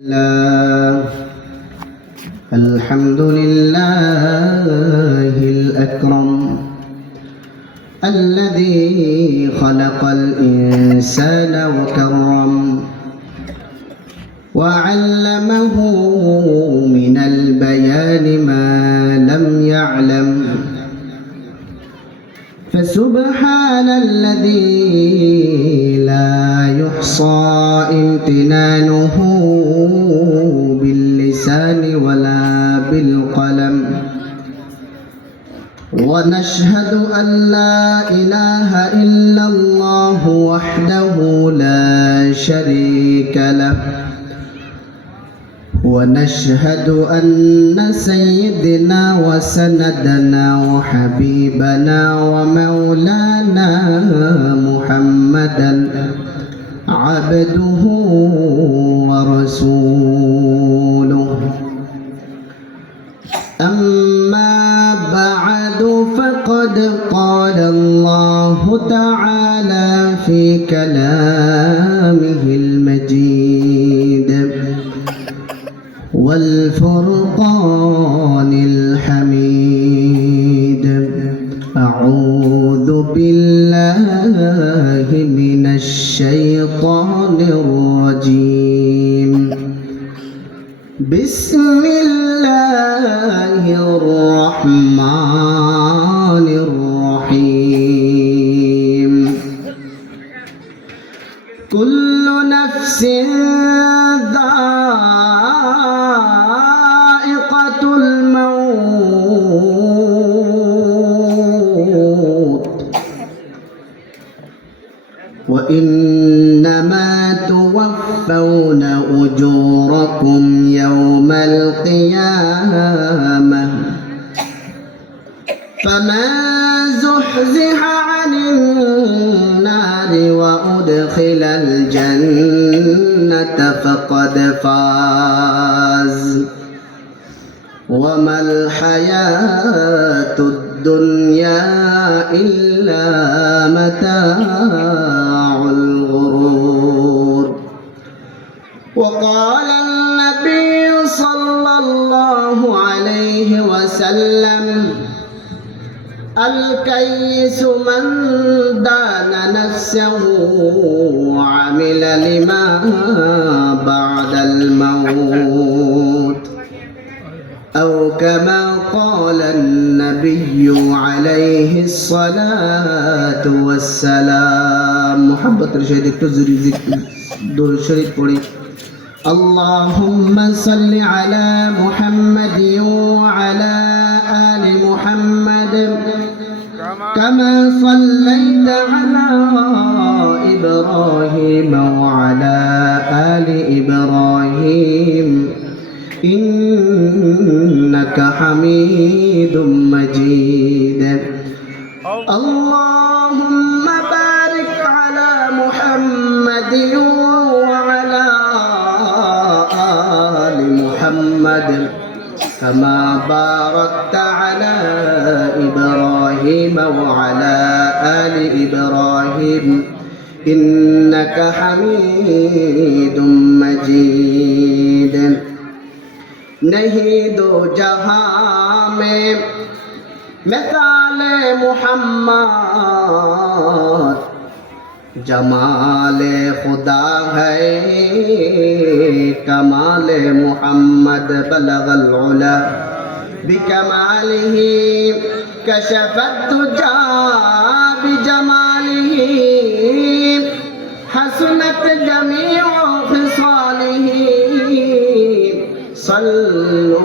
الله الحمد لله الأكرم الذي خلق الإنسان وكرم وعلمه من البيان ما لم يعلم فسبحان الذي لا يحصى امتنانه باللسان ولا بالقلم ونشهد أن لا إله إلا الله وحده لا شريك له ونشهد أن سيدنا وسندنا وحبيبنا ومولانا محمدا عبده ورسوله أما بعد فقد قال الله تعالى في كلامه المجيد والفرقان الحميد أعوذ بالله من الشيطان الرجيم بسم الله الرحمن الرحيم كل نفس ذائقة الموت وإنما توفون أجوركم يوم القيامة فمن زحزح عن النار وأدخل الجنة فقد فاز وما الحياة الدنيا إلا متاع الغرور وقال النبي صلى الله عليه وسلم الكيس من دان نفسه وعمل لما بعد الموت أو كما قال النبي عليه الصلاة والسلام محبة رشيد تزري دور الشريف قولي اللهم صل على محمد وعلى آل محمد كما صليت على إبراهيم وعلى آل إبراهيم إنك حميد مجيد اللهم بارك على محمد وعلى آل محمد كما باركت على إبراهيم وعلى آل إبراهيم إنك حميد مجيد नहीं दो जहां में मिसाल मुहम्मद जमाल खुदा है कमाल मुहम्मद बलगल उला बिकमालिही कशफत दुजा बिजमालिही हसनत जमीउ खिसालिही सल्लु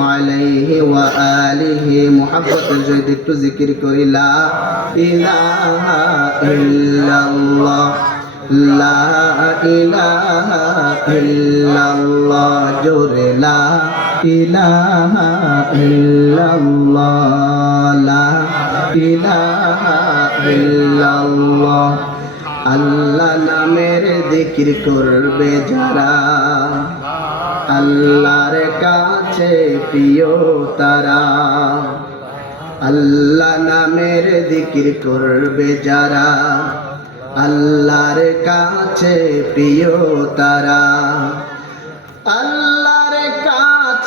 अलैहि व आलिहि मुहब्बत जयद तो जिक्र करी ला इलाहा इल्लल्लाह ला इलाहा इल्लल्लाह जोरे ला इलाहा इल्लल्लाह ला इलाहा इल्लल्लाह अल्लाह नामेर जिक्र करबे जारा আল্লাহর কাছে প্রিয় তারা আল্লাহ নামের জিকির করবে যারা আল্লাহর কাছে প্রিয় তারা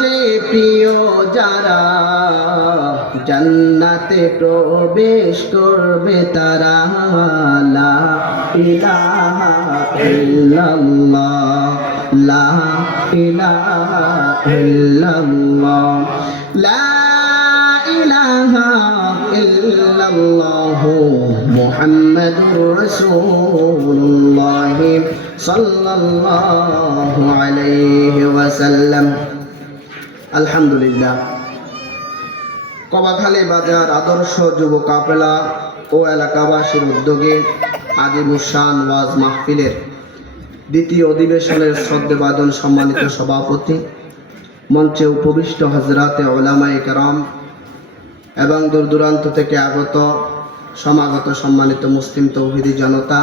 চেয়ে প্রিয় যারা, জান্নাতে প্রবেশ করবে তারা। লা ইলাহা ইল্লাল্লাহ, লা ইলাহা ইল্লাল্লাহ, লা ইলাহা ইল্লাল্লাহ, মুহাম্মাদুর রাসূলুল্লাহ সাল্লাল্লাহু আলাইহি ওয়াসাল্লাম। আলহামদুলিল্লাহ। কবাখালী বাজার আদর্শ যুব কাফেলা ও এলাকাবাসীর উদ্যোগে আজিমুস শান ওয়াজ মাহফিলের দ্বিতীয় অধিবেশনের শ্রদ্ধেভাজন সম্মানিত সভাপতি, মঞ্চে উপবিষ্ট হযরতে উলামায়ে কেরাম এবং দূর দূরান্ত থেকে আগত সমাগত সম্মানিত মুসলিম তৌহিদি জনতা,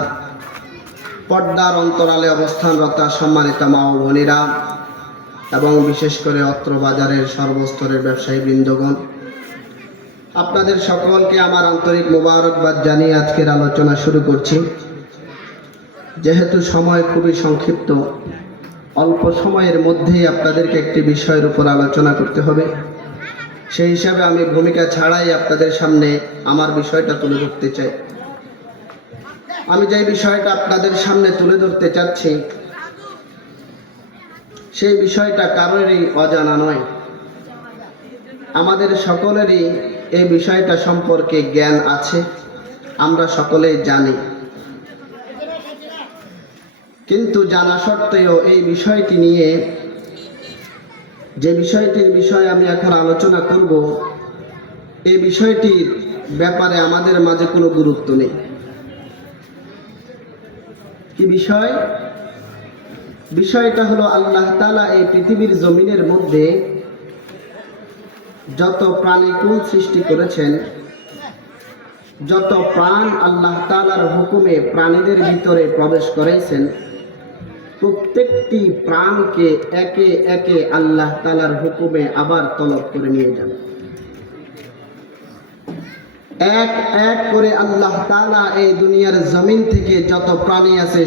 পর্দার অন্তরালে অবস্থানরত সম্মানিত মা ও বোনেরা এবং বিশেষ করে অত্র বাজারের সর্বস্তরের ব্যবসায়ী বৃন্দগণ, আপনাদের সকলকে আমার আন্তরিক মোবারকবাদ জানিয়ে আজকের আলোচনা শুরু করছি। যেহেতু সময় খুবই সংক্ষিপ্ত, অল্প সময়ের মধ্যেই আপনাদেরকে একটি বিষয়ের উপর আলোচনা করতে হবে। সেই হিসাবে আমি ভূমিকা ছাড়াই আপনাদের সামনে আমার বিষয়টা তুলে ধরতে চাই। আমি যে বিষয়টা আপনাদের সামনে তুলে ধরতে চাচ্ছি, সেই বিষয়টা কারোরই অজানা নয়। আমাদের সকলেরই এই বিষয়টা সম্পর্কে জ্ঞান আছে, আমরা সকলেই জানি। কিন্তু জানা সত্ত্বেও এই বিষয়টি নিয়ে, যে বিষয়টির বিষয়ে আমি এখন আলোচনা করব, এই বিষয়টির ব্যাপারে আমাদের মাঝে কোনো গুরুত্ব নেই। কি বিষয়? বিষয়টা হলো আল্লাহ তাআলা এই পৃথিবীর জমিনের মধ্যে যত প্রাণীকুল সৃষ্টি করেছেন, যত প্রাণ আল্লাহ তাআলার হুকুমে প্রাণীদের ভিতরে প্রবেশ করেছেন, প্রত্যেকটি প্রাণকে একে একে আল্লাহ তাআলার হুকুমে আবার তলব করে নিয়ে যান। এক এক করে আল্লাহ তাআলা এই দুনিয়ার জমিন থেকে যত প্রাণী আছে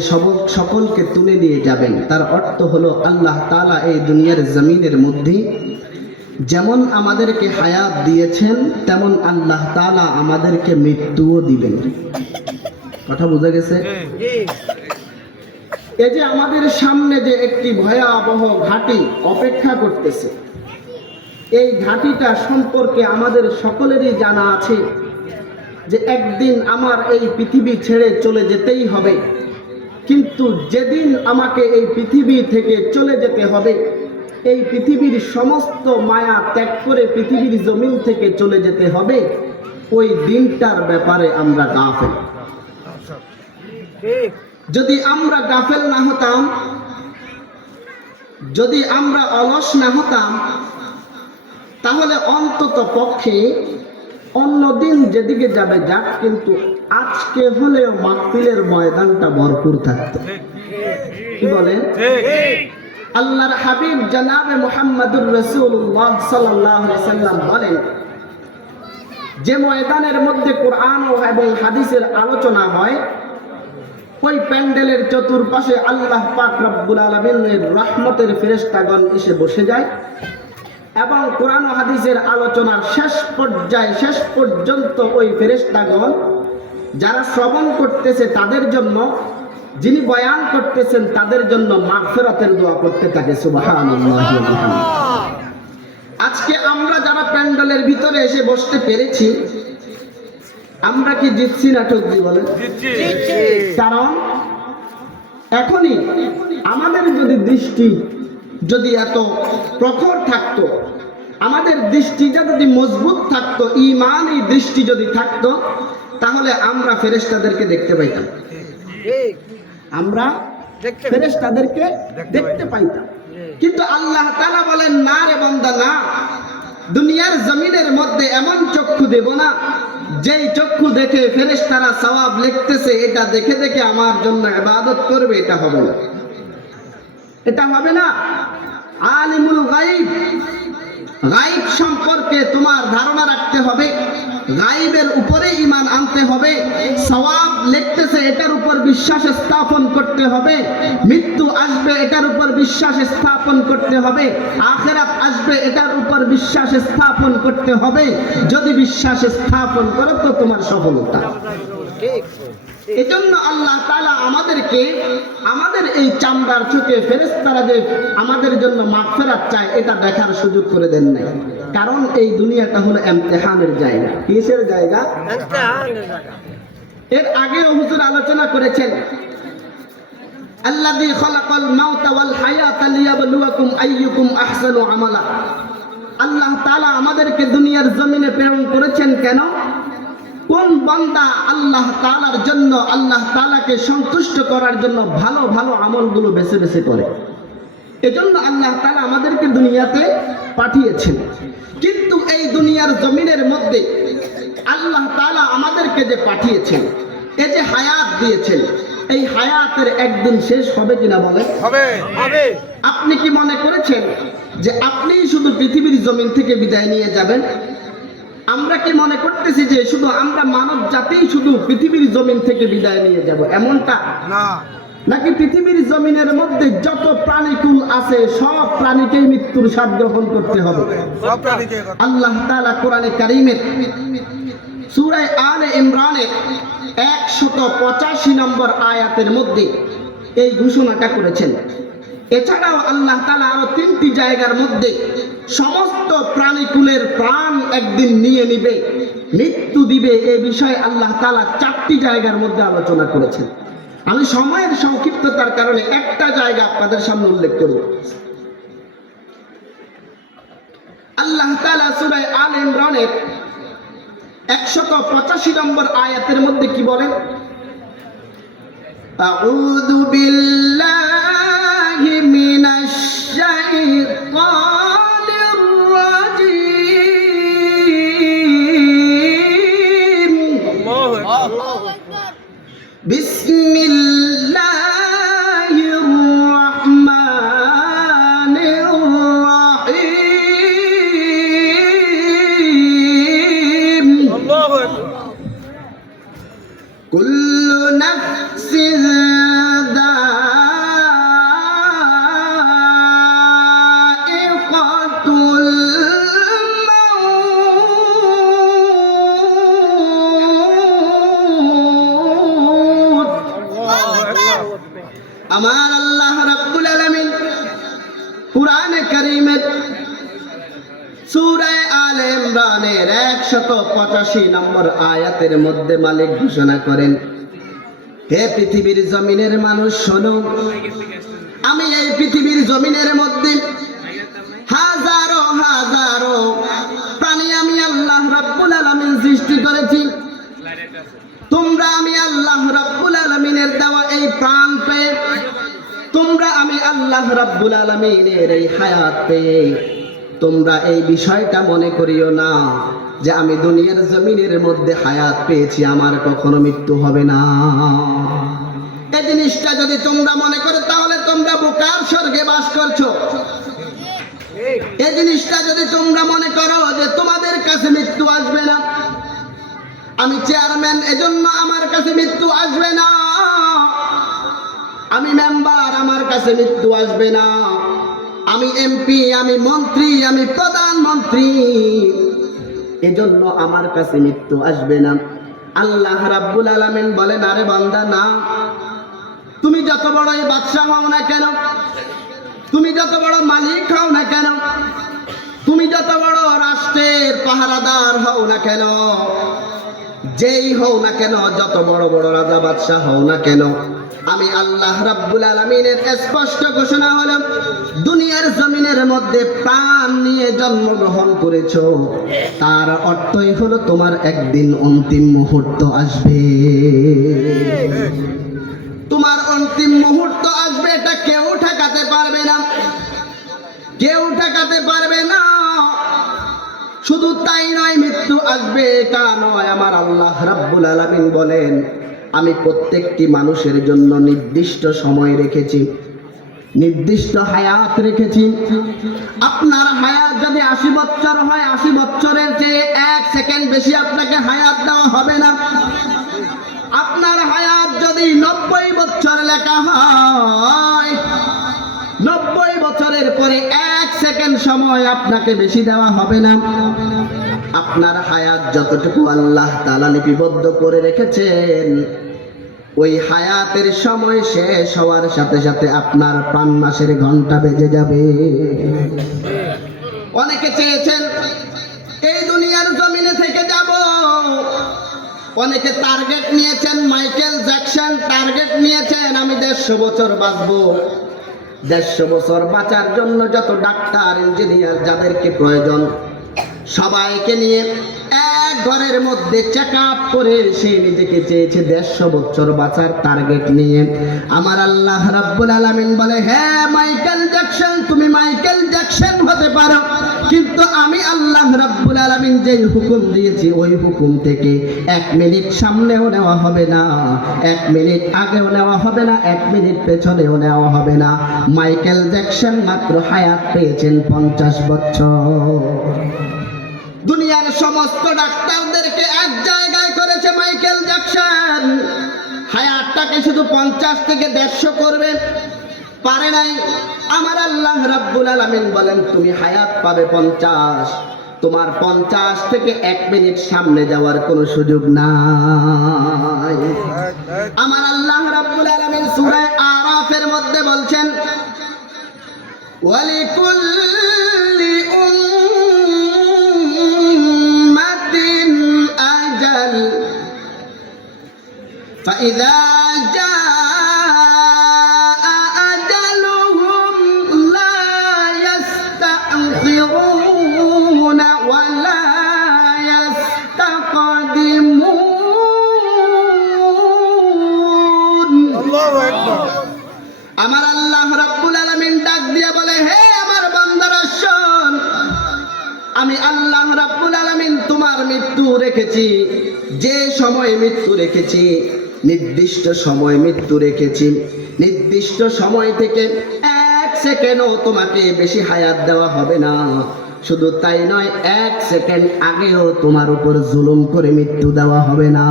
সকলকে তুলে নিয়ে যাবেন। তার অর্থ হলো আল্লাহ তাআলা এই দুনিয়ার জমিনের মধ্যে যেমন আমাদেরকে হায়াত দিয়েছেন, তেমন আল্লাহ তাআলা আমাদেরকে মৃত্যুও দিবেন। কথা বোঝা গেছে? এই যে আমাদের সামনে যে একটি ভয়াবহ ঘাঁটি অপেক্ষা করতেছে, এই ঘাঁটিটা সম্পর্কে আমাদের সকলেরই জানা আছে যে একদিন আমার এই পৃথিবী ছেড়ে চলে যেতেই হবে। কিন্তু যেদিন আমাকে এই পৃথিবী থেকে চলে যেতে হবে, এই পৃথিবীর সমস্ত মায়া ত্যাগ করে পৃথিবীর জমিন থেকে চলে যেতে হবে, ওই দিনটার ব্যাপারে আমরা গাফেল। যদি আমরা গাফেল না হতাম, যদি আমরা অলস না হতাম, তাহলে অন্তত পক্ষে অন্যদিন যেদিকে যাবে যাক, কিন্তু আজকে হলেও মাহফিলের ময়দানটা ভরপুর থাকতো। কি বলেন? আল্লাহর হাবিব জনাবে মুহাম্মদুর রাসূলুল্লাহ সাল্লাল্লাহু আলাইহি সাল্লাম বলেন, যে ময়দানের মধ্যে কোরআন এবং হাদিসের আলোচনা হয়, ওই প্যান্ডেলের চতুর্পাশে আল্লাহ পাক রব্বুল আলামিনের রহমতের ফেরেশতাগণ এসে বসে যায় এবং কোরআন ও হাদিসের আলোচনার শেষ পর্যন্ত ওই ফেরেশতাগণ যারা শ্রবণ করতেছে তাদের জন্য, যিনি বয়ান করতেছেন তাদের জন্য মাগফিরাতের দোয়া করতে থাকে। সুবহানাল্লাহ। আজকে আমরা যারা প্যান্ডেলের ভিতরে এসে বসতে পেরেছি, আমরা কি জিতছি না ঠকছি? বলেন কারণ এখনই আমাদের যদি দৃষ্টি যদি এত প্রখর থাকতো, আমাদের দৃষ্টিটা যদি মজবুত থাকতো, ঈমানী দৃষ্টি যদি থাকতো, তাহলে আমরা ফেরেশতাদেরকে দেখতে পাইতাম। আমরা ফেরেশতাদেরকে দেখতে পাইতাম। কিন্তু আল্লাহ তাআলা বলেন, না রে বান্দা, না, দুনিয়ার জমিনের মধ্যে এমন চক্ষু দেব না যেই চক্ষু দেখে ফেরেশতারা সওয়াব লিখতেছে, এটা দেখে দেখে আমার জন্য ইবাদত করবে। এটা হবে না, এটা হবে না। আলিমুল গায়ব, গায়ব সম্পর্কে তোমার ধারণা রাখতে হবে। গায়েবের উপরে ঈমান আনতে হবে, সওয়াব লিখতেছে এটার উপর বিশ্বাস স্থাপন করতে হবে, মৃত্যু আসবে এটার উপর বিশ্বাস স্থাপন করতে হবে, আখিরাত আসবে এটার উপর বিশ্বাস স্থাপন করতে হবে। যদি বিশ্বাস স্থাপন করো তো তোমার সফলতা। এজন্য আল্লাহ তাআলা আমাদেরকে আমাদের এই চামড়ার চোখে ফেরেশতারা যে আমাদের জন্য মাগফিরাত চায় এটা দেখার সুযোগ করে দেন নাই। কারণ এই দুনিয়াটা হলো ইমতিহানের জায়গা। কিসের জায়গা? ইমতিহানের জায়গা। এর আগেও হুজুর আলোচনা করেছেন, আল্লাযী খালাকাল মাউতা ওয়াল হায়াতা লিয়াবলুয়াকুম আইয়ুকুম আহসানু আমালা। আল্লাহ তাআলা আমাদেরকে দুনিয়ার জমিনে প্রেরণ করেছেন কেন? কোন বান্দা আল্লাহ তাআলার জন্য, আল্লাহ তাআলাকে সন্তুষ্ট করার জন্য ভালো ভালো আমলগুলো বেছে বেছে করে। এজন্য আল্লাহ তাআলা আমাদেরকে দুনিয়াতে পাঠিয়েছেন। কিন্তু এই দুনিয়ার জমিনের মধ্যে আল্লাহ তাআলা আমাদেরকে যে পাঠিয়েছেন, এই যে হায়াত দিয়েছেন, এই হায়াতের একদিন শেষ হবে কিনা বলেন? হবে। আপনি কি মনে করেছেন যে আপনি শুধু পৃথিবীর জমিন থেকে বিদায় নিয়ে যাবেন? আমরা কি মনে করতেছি যে শুধু আমরা মানব জাতি শুধু পৃথিবীর জমিন থেকে বিদায় নিয়ে যাব? এমনটা না। নাকি পৃথিবীর জমিনের মধ্যে যত প্রাণীকুল আছে সব প্রাণীকেই মৃত্যুর স্বাদ গ্রহণ করতে হবে? আল্লাহ তাআলা কোরআনে কারীমের সূরা আলে ইমরানের 185 নম্বর আয়াতের মধ্যে এই ঘোষণাটা করেছেন। এছাড়াও আল্লাহ তাআলা আরো 3টি জায়গার মধ্যে সমস্ত প্রাণীকুলের প্রাণ একদিন নিয়ে নিবে, মৃত্যু দিবে, এই বিষয়ে আল্লাহ তাআলা 4টি জায়গার মধ্যে আলোচনা করেছেন। আমি সময়ের সংক্ষিপ্ততার কারণে একটা জায়গা আপনাদের সামনে উল্লেখ করব। আল্লাহ তাআলা সূরা আলে ইমরানের 185 নম্বর আয়াতের মধ্যে কি বলেন? আউযু বিল্লাহি মিনাশ শাইতানির রাজীম। আল্লাহু আকবার। বিসমিল্লাহির রাহমানির রাহিম। আল্লাহু আকবার। কুল্লু নাফসিন যায়িকাতুল মাউত। আমার আল্লাহ রাব্বুল আলামিন কুরআনে কারীমের সূরা আলে ইমরানের 185 নম্বর আয়াতের মধ্যে মালিক ঘোষণা করেন, হে পৃথিবীর জমিনের মানুষ শোনো, আমি এই পৃথিবীর জমিনের মধ্যে হাজারো হাজারো প্রাণী আমি আল্লাহ রাব্বুল আলামিন সৃষ্টি করেছি। তোমরা আমি আল্লাহ রাব্বুল আলামিনের দেওয়া এই প্রাণ পেয়ে, তোমরা আমি আল্লাহ রাব্বুল আলামিনের এই হায়াত পেয়ে তোমরা এই বিষয়টা মনে করিও না যে আমি দুনিয়ার জমিনের মধ্যে হায়াত পেয়েছি, আমার কখনো মৃত্যু হবে না। এই জিনিসটা যদি তোমরা মনে করো তাহলে তোমরা বোকার স্বর্গে বাস করছো। এই জিনিসটা যদি তোমরা মনে করো যে তোমাদের কাছে মৃত্যু আসবে না, আমি চেয়ারম্যান এজন্য আমার কাছে মৃত্যু আসবে না, আমি মেম্বার আমার কাছে মৃত্যু আসবে না, আমি এমপি, আমি মন্ত্রী, আমি প্রধানমন্ত্রী এজন্য আমার কাছে মৃত্যু আসবে না। আল্লাহ রাব্বুল আলামিন বলেন, আরে বান্দা না, তুমি যত বড়ই বাদশা হও না কেন, তুমি যত বড় মালিক হও না কেন, তুমি যত বড় রাষ্ট্রের পাহারাদার হও না কেন, যেই হও না কেন, যত বড় বড় রাজা বাদশা হও না কেন, আমি আল্লাহ রাব্বুল আলামিনের স্পষ্ট ঘোষণা হলো, দুনিয়ার জমিনের মধ্যে প্রাণ নিয়ে জন্মগ্রহণ করেছো, তার অর্থই হলো তোমার একদিন অন্তিম মুহূর্ত আসবে। তোমার অন্তিম মুহূর্ত আসবে, এটা কেউ ঠেকাতে পারবে না, কেউ ঠেকাতে পারবে না। শুধু তাই নয়, মৃত্যু আসবে তা নয়, আমার আল্লাহ রাব্বুল আলামিন বলেন, আমি প্রত্যেকটি মানুষের জন্য নির্দিষ্ট সময় রেখেছি। নির্দিষ্ট হায়াত রেখেছি। আপনার হায়াত যদি 80 বছর হয়, 80 বছরের চেয়ে 1 সেকেন্ড বেশি আপনাকে হায়াত দেওয়া হবে না। আপনার হায়াত যদি 90 বছর লেখা হয়, 90 বছরের পরে 1 সেকেন্ড সময় আপনাকে বেশি দেওয়া হবে না। আপনার হায়াত যতটুকু আল্লাহ তাআলা লিপিবদ্ধ করে রেখেছেন, ওই হায়াতের সময় শেষ হওয়ার সাথে সাথে আপনার প্রাণ মাসের ঘন্টা বেজে যাবে। অনেকে চেয়েছেন এই দুনিয়ার জমিনে থেকে যাব, অনেকে টার্গেট নিয়েছেন, মাইকেল জ্যাকসন টার্গেট নিয়েছেন আমি 150 বছর বাঁচবো। 150 বছর বাঁচার জন্য যত ডাক্তার, ইঞ্জিনিয়ার যাদেরকে প্রয়োজন সবাইকে নিয়ে এক ঘরের মধ্যে চেক আপ করে সে নিজেকে চেয়েছে 150 বছর বাঁচার টার্গেট নিয়ে। আমার আল্লাহ রাব্বুল আলামিন বলে, হ্যাঁ মাইকেল জ্যাকসন, তুমি মাইকেল জ্যাকসন হতে পারো, কিন্তু আমি আল্লাহ রাব্বুল আলামিন যেই হুকুম দিয়েছি ওই হুকুম থেকে 1 মিনিট সামনেও নেওয়া হবে না, 1 মিনিট আগেও নেওয়া হবে না, 1 মিনিট পেছনেও নেওয়া হবে না। মাইকেল জ্যাকসন মাত্র হায়াত পেয়েছেন 50 বছর। দুনিয়ার সমস্ত ডাক্তারদেরকে এক জায়গায় করেছে মাইকেল জ্যাকসন, হায়াতটাকে শুধু 50 থেকে 150 করবে, পারে নাই। আমার আল্লাহ রাব্বুল আলামিন বলেন, তুমি হায়াত পাবে 50, তোমার 50 থেকে 1 মিনিট সামনে যাওয়ার কোনো সুযোগ নাই। আমার আল্লাহ রাব্বুল আলামিন সূরা আরাফের মধ্যে বলছেন, ওয়ালিকুল্লি فإذا جاء أجلهم لا يستأخرون ولا يستقدمون। الله أكبر। আমার আল্লাহ রাব্বুল আলামিন ডাক দিয়ে বলে, হে আমার বান্দারা শোন, আমি আল্লাহ রাব্বুল আলামিন তোমার মৃত্যু রেখেছি, যে সময়ে মৃত্যু রেখেছি, নির্দিষ্ট সময় মৃত্যু রেখেছি। নির্দিষ্ট সময় থেকে 1 সেকেন্ডও তোমাকে বেশি হায়াত দেওয়া হবে না। শুধু তাই নয়, 1 সেকেন্ড আগেও তোমার উপর জুলুম করে মৃত্যু দেওয়া হবে না।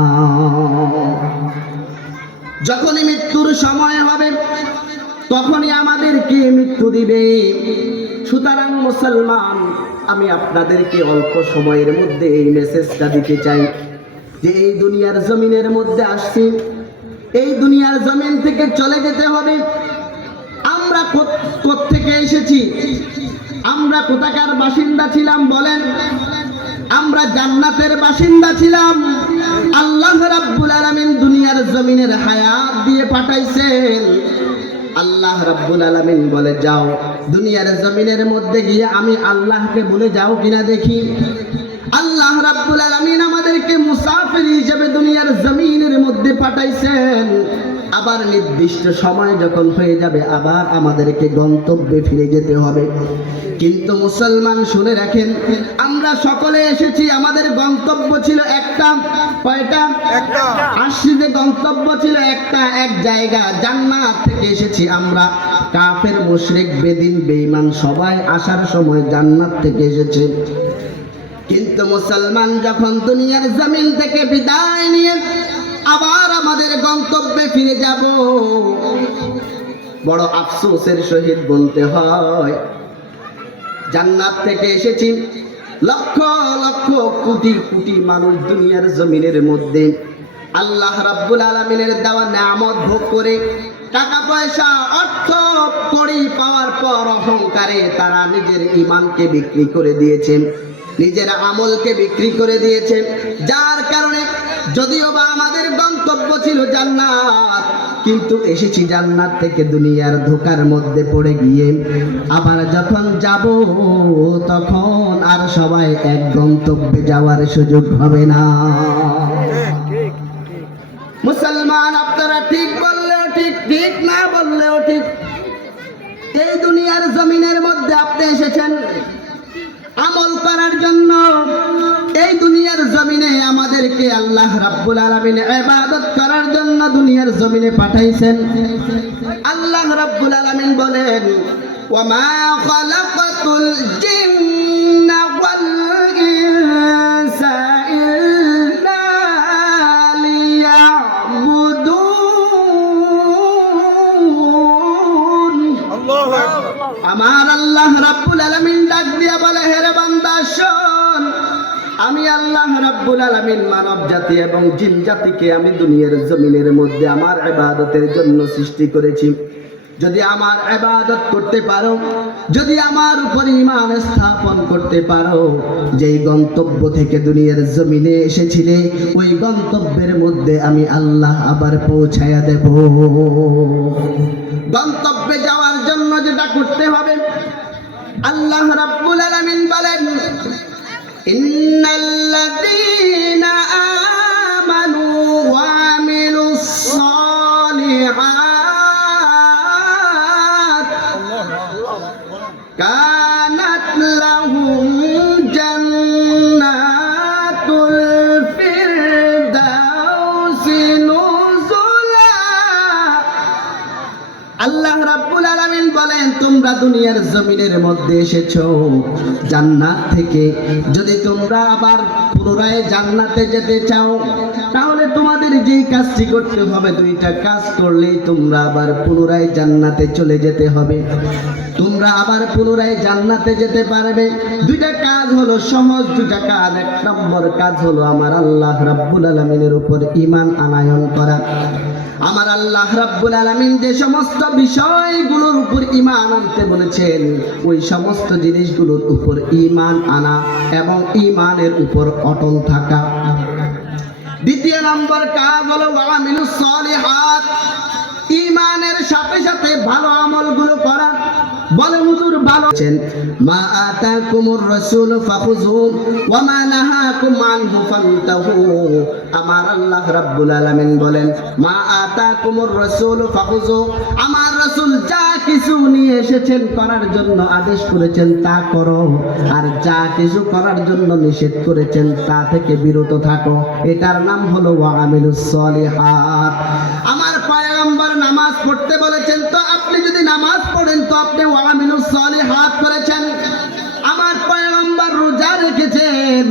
যখনই মৃত্যুর সময় হবে তখনই আমাদেরকে মৃত্যু দিবে। সুতরাং মুসলমান, আমি আপনাদেরকে অল্প সময়ের মধ্যে এই মেসেজটা দিতে চাই যে এই দুনিয়ার জমিনের মধ্যে আসছি, এই দুনিয়ার জমিন থেকে চলে যেতে হবে। আমরা কোত্থেকে এসেছি? আমরা কোথাকার বাসিন্দা ছিলাম বলেন? আমরা জান্নাতের বাসিন্দা ছিলাম। আল্লাহ রাব্বুল আলামিন দুনিয়ার জমিনের হায়াত দিয়ে পাঠাইছেন। আল্লাহ রাব্বুল আলামিন বলে, যাও দুনিয়ার জমিনের মধ্যে গিয়ে আমি আল্লাহকে ভুলে যাও কিনা দেখি। আল্লাহ রাব্বুল আলামিন আমাদেরকে মুসাফির হিসেবে দুনিয়ার জমিনের মধ্যে পাঠাইছেন। আবার নির্দিষ্ট সময় যখন হয়ে যাবে আবার আমাদেরকে গন্তব্যে ফিরে যেতে হবে। কিন্তু মুসলমান শুনে রাখেন, আমরা সকলে এসেছি, আমাদের গন্তব্য ছিল একটা। কয়টা? একটা। আসলে গন্তব্য ছিল একটা, এক জায়গা, জান্নাত থেকে এসেছি আমরা। কাফের, মুশরিক, বেদিন, বেঈমান সবাই আসার সময় জান্নাত থেকে এসেছে। কিন্তু মুসলমান যখন দুনিয়ার জমিন থেকে বিদায় নিয়ে আবার আমাদের গন্তব্যে ফিরে যাব, বড় আফসোসের সহিত বলতে হয়, জান্নাত থেকে এসেছি, লক্ষ লক্ষ কোটি কোটি মানুষ দুনিয়ার জমিনের মধ্যে আল্লাহ রাব্বুল আলামিনের দেওয়া নিয়ামত ভোগ করে টাকা পয়সা অর্থ কড়ি পাওয়ার পর অহংকারে তারা নিজের ঈমানকে বিক্রি করে দিয়েছে, নিজের আমলকে বিক্রি করে দিয়েছে। যার কারণে যদিও বা আমাদের গন্তব্য ছিল জান্নাত, কিন্তু এসেছি জান্নাত থেকে দুনিয়ার ধোঁকার মধ্যে পড়ে গিয়ে আবার যখন যাব তখন আর সবাই এক গন্তব্যে যাওয়ার সুযোগ হবে না। মুসলমান, আপনারা ঠিক বললেও ঠিক, ঠিক না বললেও ঠিক, এই দুনিয়ার জমিনের মধ্যে আপনি এসেছেন আমল করার জন্য। এই দুনিয়ার জমিনে আমাদের আমাদেরকে আল্লাহ রাব্বুল আলামিন ইবাদত করার জন্য দুনিয়ার জমিনে পাঠাইছেন। আল্লাহ রাব্বুল আলামিন বলেন, ওয়া মা খালাকাতুল জিন্না ওয়াল ইনসা ইল্লা লিয়াবুদুন। আল্লাহু আকবার। আমার আল্লাহ রাব্বুল আলামিন ডাক দিয়া বলে, হে রে বান্দা শোন, আমি আল্লাহ রাব্বুল আলামিন মানব জাতি এবং জিন জাতিকে আমি দুনিয়ার জমিনের মধ্যে আমার ইবাদতের জন্য সৃষ্টি করেছি। যদি আমার ইবাদত করতে পারো, যদি আমার উপর ঈমান স্থাপন করতে পারো, যেই গন্তব্য থেকে দুনিয়ার জমিনে এসেছিলে ওই গন্তব্যের মধ্যে আমি আল্লাহ আবার পৌঁছায়া দেব। গন্তব্যে যাওয়ার জন্য যেটা করতে হবে, আল্লাহ রাব্বুল আলামিন বলেন, ইন্নাল্লাযীনা আমানু ওয়া আমিলুস সালিহাত কানাত লাহুম জান্নাতুল ফিরদাউসি নুজুলা। আল্লাহ রাব্বুল আলামিন বলেন, তোমরা দুনিয়ার জমিনের মধ্যে এসেছো জান্নাত থেকে, যদি তোমরা আবার পুনরায় জান্নাতে যেতে চাও তাহলে তোমাদের যেই কাজটি করতে হবে, দুইটা কাজ করলেই তোমরা আবার পুনরায় জান্নাতে চলে যেতে হবে। তোমরা আবার পুনরায় জান্নাতে যেতে পারবে। দুইটা কাজ হলো সহজ, দুইটা কাজ। এক নম্বর কাজ হলো আমার আল্লাহ রাব্বুল আলামিনের উপর ঈমান আনায়ন করা। আমার আল্লাহ রাব্বুল আলামিন যে সমস্ত বিষয়গুলোর উপর ঈমান আনতে বলেছেন ওই সমস্ত জিনিসগুলোর উপর ঈমান আনা এবং ঈমানের উপর অটল থাকা। দ্বিতীয় নম্বর কাজ হলো ওয়ামিলুস সালিহাত, ঈমানের সাথে সাথে ভালো আমলগুলো করা। বলে হুজুর ভালো আছেন, মা আতাকুমুর রাসূল ফাখুযু ওয়া মা নাহাকুম আনহু ফান্তাহু। আমার আল্লাহ রাব্বুল আলামিন বলেন, মা আতাকুমুর রাসূল ফাখুযু, আমার রাসূল যা কিছু নিয়ে এসেছেন করার জন্য আদেশ করেছেন তা করো, আর যা কিছু করার জন্য নিষেধ করেছেন তা থেকে বিরত থাকো। এটার নাম হলো ওয়ামিলুস সালিহাত। আমার পয়গম্বর নামাজ পড়তে বলেছেন, তো আপনি যদি নামাজ পড়েন তো আপনি ওয়ামিলুস সালিহাত করেছেন। আমার পয়গম্বর রোজা রেখেছেন,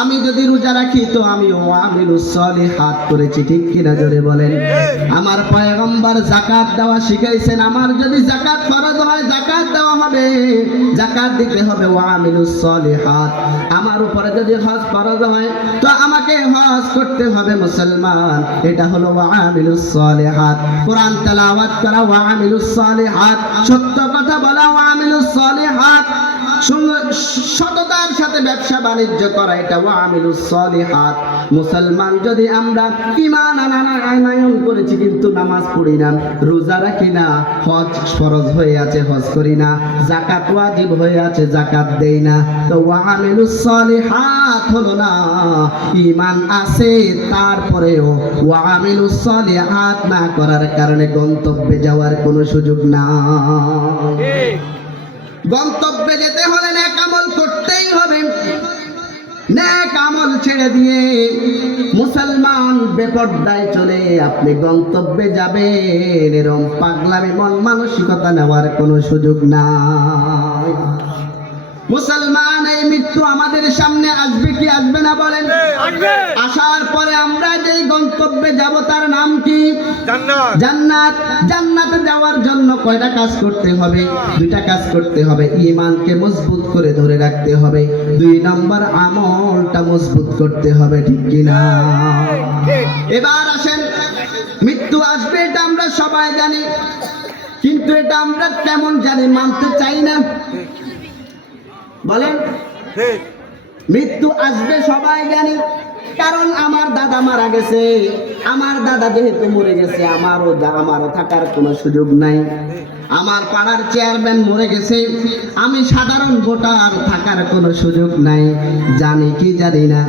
আমি যদি রোজা রাখি তো আমি ওয়ামিলুস সালিহাত করেছি। ঠিক কিনা জোরে বলেন। আমার পয়গম্বর যাকাত দেওয়া শিখাইছেন, আমার যদি যাকাত ফরজ হয় যাকাত দেওয়া হবে, যাকাত দিতে হবে, ওয়ামিলুস সালিহাত। আমার উপরে যদি হজ ফরজ হয় তো আমাকে হজ করতে হবে মুসলমান, এটা হলো ওয়ামিলুস সালিহাত। কোরআন তেলাওয়াত করা ওয়ামিলুস সালিহাত, সত্য কথা বলা ওয়ামিলুস সালিহাত, সততার সাথে ব্যবসা বাণিজ্য করা এটা ওয়ামিলুস সালিহাত। মুসলমান যদি আমরা ঈমান আনায়ন করেছি কিন্তু নামাজ পড়ি না, রোজা রাখি না, হজ ফরজ হয়ে আছে হজ করি না, যাকাত ওয়াজিব হয়ে আছে যাকাত দেই না, তো ওয়ামিলুস সালিহাত হলো না। ঈমান আছে তারপরেও ওয়ামিলুস সালিহাত না করার কারণে গন্তব্যে যাওয়ার কোনো সুযোগ নাই। গন্তব্যে যেতে হলে নেক আমল করতেই হবে। নেক আমল ছেড়ে দিয়ে মুসলমান বেপরদায় চলে আপনি গন্তব্যে যাবেন, এরকম পাগলামি মন মানসিকতা নেওয়ার কোনো সুযোগ নাই। মুসলমান, এই মৃত্যু আমাদের সামনে আসবে কি আসবে না বলেন? আসার পরে আমরা যেই গন্তব্যে যাব তার নাম কি? জান্নাত। জান্নাতে যাওয়ার জন্য কয়টা কাজ করতে হবে? দুইটা কাজ করতে হবে। ঈমানকে মজবুত করে ধরে রাখতে হবে, দুই নম্বর আমলটা মজবুত করতে হবে। ঠিক কিনা? এবার আসেন, মৃত্যু আসবে এটা আমরা সবাই জানি, কিন্তু এটা আমরা কেমন জানি? মানতে চাই না। বলেন, মৃত্যু আসবে সবাই জানি, কারণ আমার দাদা মারা গেছে, আমার দাদা যেহেতু মরে গেছে আমারও থাকার কোনো সুযোগ নাই। আমার পাড়ার চেয়ারম্যান মরে গেছে, আমি সাধারণ ভোটার, থাকার কোনো সুযোগ নাই। জানি কি জানি না,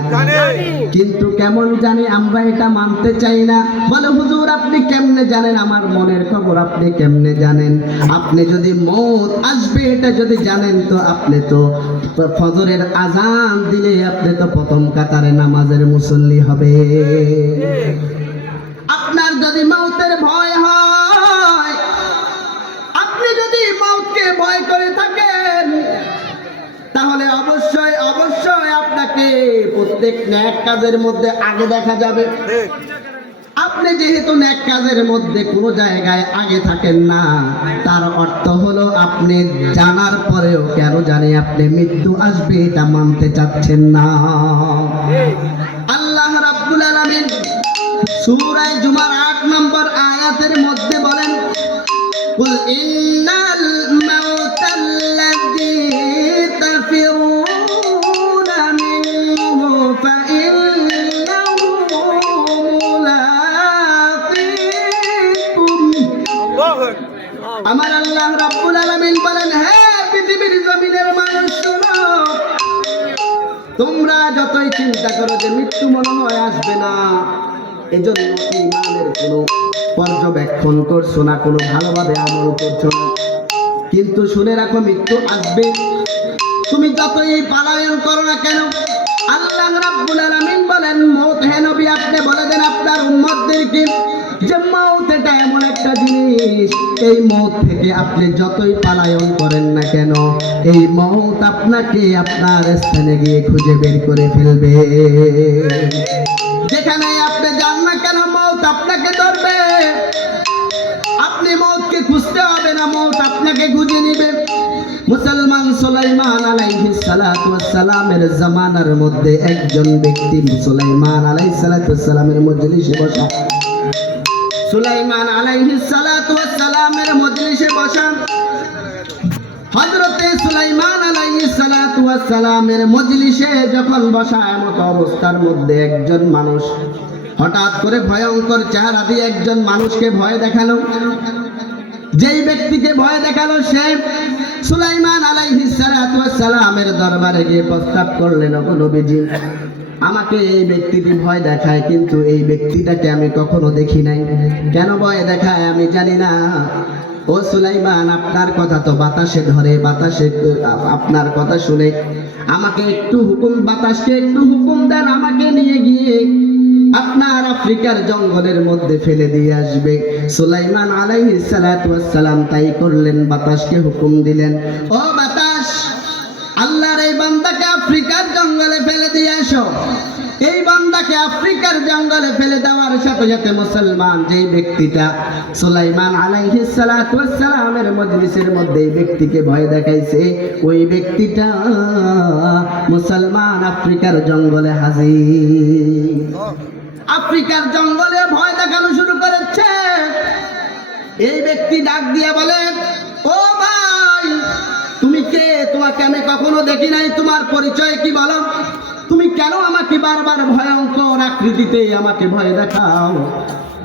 কিন্তু কেমন জানি আমরা এটা মানতে চাই না। বলে হুজুর আপনি কেমনে জানেন আমার মনের খবর, আপনি কেমনে জানেন? আপনি যদি মওত আসবে এটা যদি জানেন তো আপনি তো ফজরের আজান দিলে আপনি তো প্রথম কাতারে নামাজের মুসল্লি হবে। আপনার যদি মওতের ভয় হয়, আপনি যদি মওতকে ভয় করে থাকেন, তাহলে অবশ্যই অবশ্যই আপনাকে প্রত্যেক নেক কাজের মধ্যে আগে দেখা যাবে। আপনি যেহেতু নেক কাজের মধ্যে কোনো জায়গায় আগে থাকেন না, তার অর্থ হলো আপনি জানার পরেও কেন জানি আপনি মৃত্যু আসবে এটা মানতে চাচ্ছেন না। আল্লাহ রাব্বুল আলামিন সূরা জুমার 8 নম্বর আয়াতের মধ্যে বলেন, কুল ইন্নাল মাউতাল্লাযী তাফিরুনা মিনহু ফাইন্নাহু মুলাকিকুম। আমার আল্লাহ রাব্বুল আলামিন বলেন, হে পৃথিবীর জমিনের মানুষ শোনো, তোমরা যতই চিন্তা করো যে মৃত্যু মনে হয় আসবে না, এজন্য ঈমানের কোনো পর্যবেক্ষণ করছো না, কোনো ভালোভাবে আমল করছো না। কিন্তু শুনে রাখো মৃত্যু আসবে, তুমি যতই পালায়ন করো না কেন। আল্লাহ রাব্বুল আলামিন বলেন, মওত হে নবী আপনি বলে দেন আপনার উম্মতদেরকে যে মওত এটা এমন একটা জিনিস, এই মওত থেকে আপনি যতই পালায়ন করেন না কেন, এই মওত আপনাকে আপনার স্থানে গিয়ে খুঁজে বের করে ফেলবে। যেখানে আপনি যান না কেন মওত আপনাকে ধরবে। আপনি মওতকে খুঁজতে হবে না, মওত আপনাকে খুঁজে নেবে। মুসলমান সুলাইমান আলাইহিস সালাতু ওয়াস সালামের জামানার মধ্যে একজন ব্যক্তি সুলাইমান আলাইহিস সালাতু ওয়াস সালামের মজলিসে বসা, সুলাইমান আলাইহিস সালাতু ওয়াস সালামের মজলিসে বসা, হযরতে সুলাইমান আলাইহিস সালাতু ওয়াস সালামের মজলিসে যখন বসা, এমন অবস্থার মধ্যে একজন মানুষ হঠাৎ করে ভয়ঙ্কর চেহারা দিয়ে একজন মানুষকে ভয় দেখালো। যেই ব্যক্তিকে ভয় দেখালো সে সুলাইমান আলাইহিস সালাতু ওয়াস সালামের দরবারে গিয়ে প্রস্তাব করলেন, ওগো নবীজি আমাকে এই ব্যক্তিটি ভয় দেখায়, কিন্তু এই ব্যক্তিটাকে আমি কখনো দেখি নাই, কেন ভয় দেখায় আমি জানি না। ও সুলাইমান আপনার কথা তো বাতাসে ধরে, বাতাসে আপনার কথা শুনে আমাকে একটু হুকুম, বাতাসকে একটু হুকুম দেন, আমাকে নিয়ে গিয়ে আপনার আফ্রিকার জঙ্গলের মধ্যে ফেলে দিয়ে আসবে। সুলাইমান আলাইহিস সালাতু ওয়াস সালাম তাই করলেন, বাতাসকে হুকুম দিলেন, ও বাতাস আল্লাহর এই বান্দাকে আফ্রিকার জঙ্গলে ফেলে দিয়ে আসো। এই বান্দাকে আফ্রিকার জঙ্গলে ফেলে দেওয়ার সাথে সাথে মুসলমান যেই ব্যক্তিটা সুলাইমান আলাইহিস সালাতু ওয়াস সালামের মজলিসের মধ্যে এই ব্যক্তিকে ভয় দেখাইছে, ওই ব্যক্তিটা মুসলমান আফ্রিকার জঙ্গলে হাজির। আফ্রিকার জঙ্গলে ভয় দেখানো শুরু করেছে। এই ব্যক্তি ডাক দিয়ে বলে, ও ভাই তুমি কে? তোমাকে আমি কখনো দেখি নাই, তোমার পরিচয় কি বলো? তুমি কেন আমাকে বারবার ভয়ঙ্কর আকৃতিতে আমাকে ভয় দেখাও?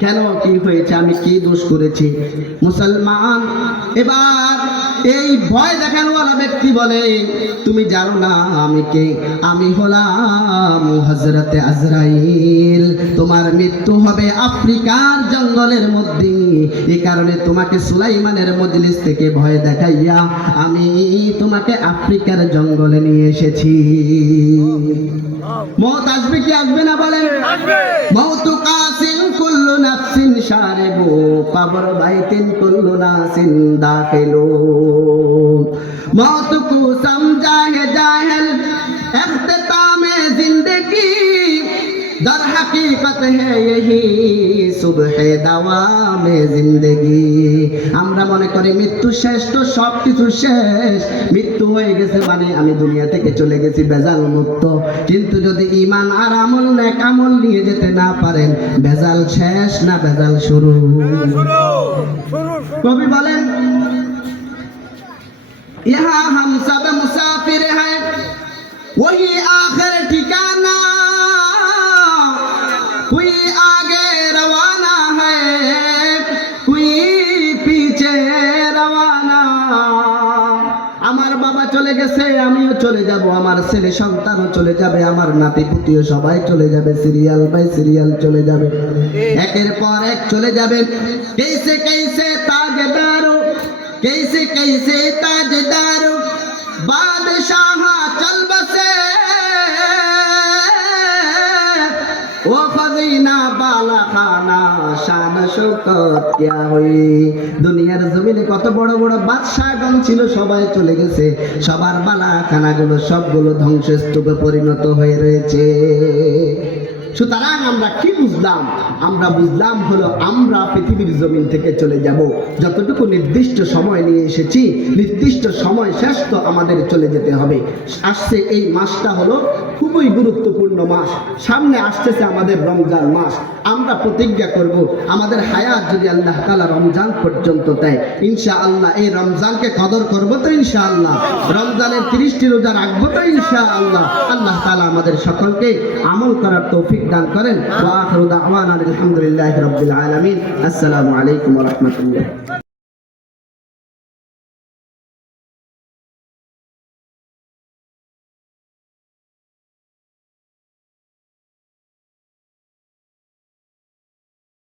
কেন, কি হয়েছে, আমি কি দোষ করেছি? মুসলমান এবার এই ভয় দেখানোওয়ালা ব্যক্তি বলে, তুমি জানো না আমি কে? আমি হলাম হযরতে আজরাইল, তোমার মৃত্যু হবে আফ্রিকার জঙ্গলের মধ্যে। এই কারণে তোমাকে সুলাইমানের মজলিস থেকে ভয় দেখাইয়া আমি তোমাকে আফ্রিকার জঙ্গলে নিয়ে এসেছি। মওত আসবে কি আসবে না বলেন? মওতু কাসিন কুল্লু নাফসিন শারিবু কবর বাইতিন কুল্লু নাসিন দাখিলু। मौत को समझा है जाहिल इख्तितामे जिंदगी, दर हकीकत है यही सुबह दवामे जिंदगी। আমরা মনে করি মৃত্যু শেষ, তো সব কিছু শেষ, মৃত্যু হয়ে গেছে মানে আমি দুনিয়া থেকে চলে গেছি বেজাল মুক্ত। কিন্তু যদি ঈমান আর আমল নেক আমল নিয়ে যেতে না পারেন, বেজাল শেষ না বেজাল শুরু। কবি বলেন, यहाँ हम सब मुसाफिर हैं, वही आखिर ठिकाना, कोई आगे रवाना है, कोई पीछे रवाना। চলে গেছে, আমিও চলে যাব, আমার ছেলে সন্তানও চলে যাবে, আমার নাতি পুতিও সবাই চলে যাবে, সিরিয়াল বাই সিরিয়াল চলে যাবে, একের পর এক চলে যাবে। कैसे कैसे ताजदारो, कैसे कैसे ताजदारो, बादशाह चल बसे, वो खजीना बाला खाना शान शौकत क्या हुई। দুনিয়ার জমিনে কত বড় বড় বাদশাহগণ ছিল, সবাই চলে গেছে, সবার বালা খানাগুলো সবগুলো ধ্বংসস্তূপে পরিণত হয়ে রয়েছে। সুতরাং আমরা কি বুঝলাম? আমরা বুঝলাম হলো আমরা পৃথিবীর জমিন থেকে চলে যাব। যতটুকু নির্দিষ্ট সময় নিয়ে এসেছি, নির্দিষ্ট সময় শেষ তো আমাদের চলে যেতে হবে। আসছে এই মাসটা হলো খুবই গুরুত্বপূর্ণ মাস, সামনে আসতেছে আমাদের রমজান মাস। আমরা প্রতিজ্ঞা করব আমাদের হায়াত যদি আল্লাহ তাআলা রমজান পর্যন্ত দেয়, ইনশাআল্লাহ এই রমজানকে কদর করব তো ইনশাআল্লাহ, রমজানের 30টি রোজা রাখবো তো ইনশাআল্লাহ। আল্লাহ তাআলা আমাদের সকলকে আমল করার তৌফিক দান করেন। ওয়া আখিরু দাওয়ানা আলহামদুলিল্লাহি রাব্বিল আলামিন। আসসালামু আলাইকুম ওয়া রাহমাতুল্লাহ।